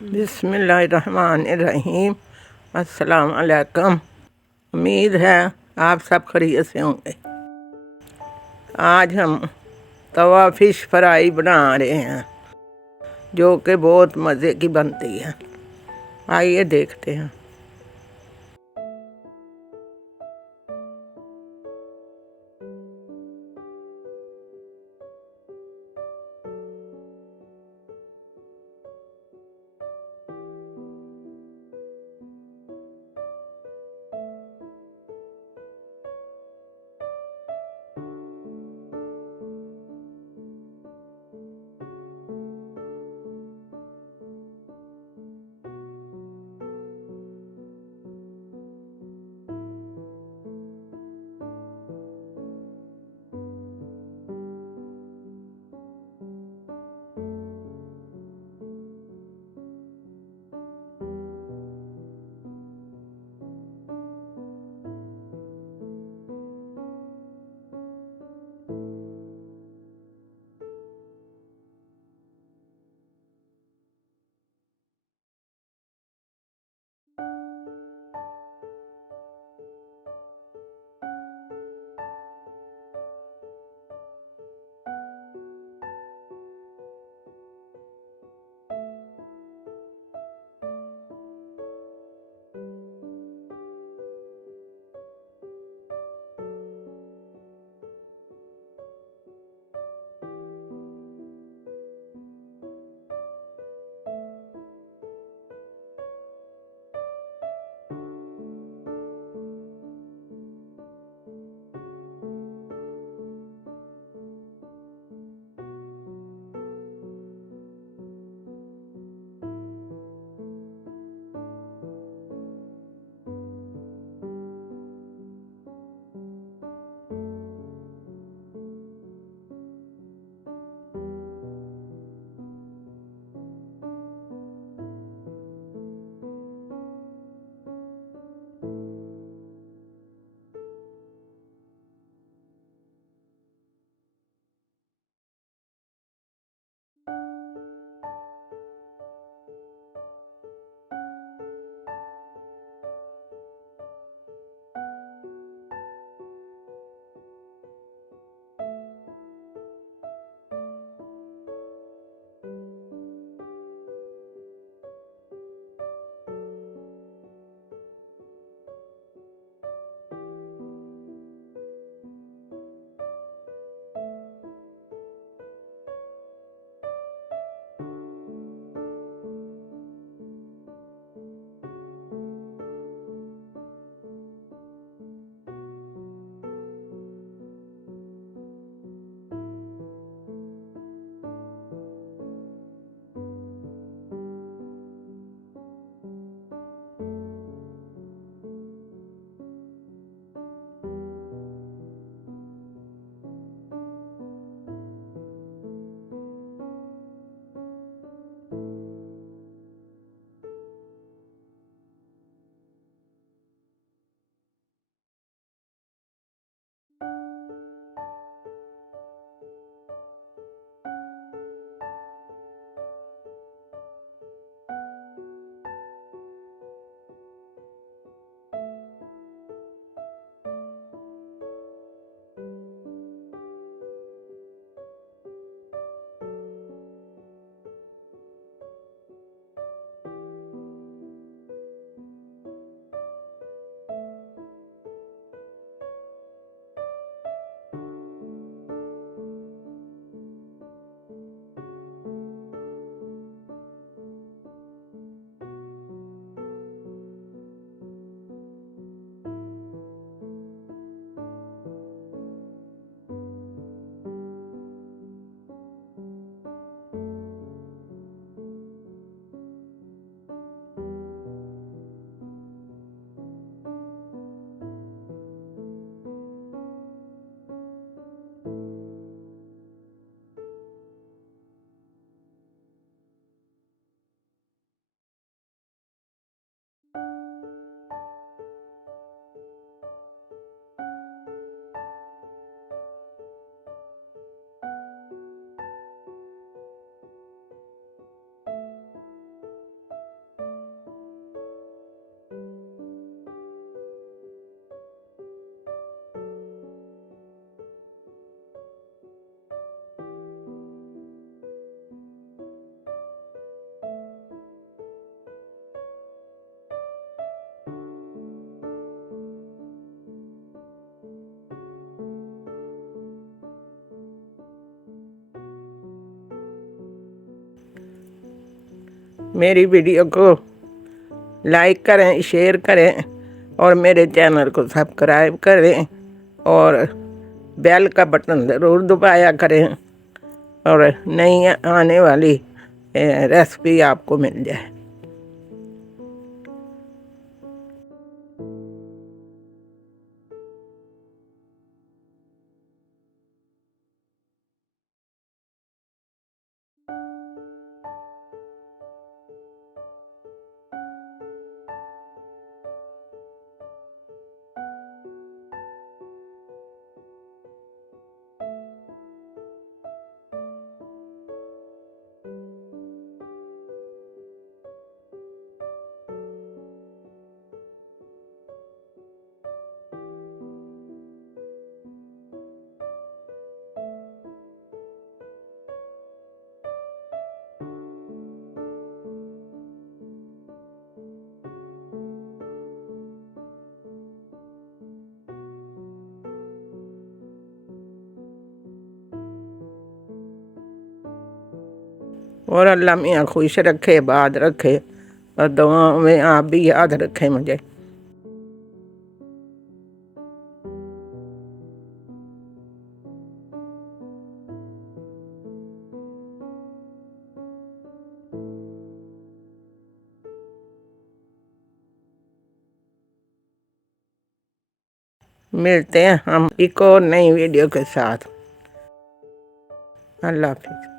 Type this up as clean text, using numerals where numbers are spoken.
बिस्मिल्लाहिर्रहमानिर्रहीम। अस्सलाम वालेकुम। उम्मीद है आप सब खैरियत से होंगे। आज हम तवा फिश फ्राई बना रहे हैं जो कि बहुत मज़े की बनती है। आइए देखते हैं। मेरी वीडियो को लाइक करें, शेयर करें और मेरे चैनल को सब्सक्राइब करें और बेल का बटन ज़रूर दबाया करें और नई आने वाली रेसिपी आपको मिल जाए। और अल्लाह मियाँ खुश रखे, बात रखे और दुआओं में आप भी याद रखें मुझे। मिलते हैं हम एक और नई वीडियो के साथ। अल्लाह हाफिज़।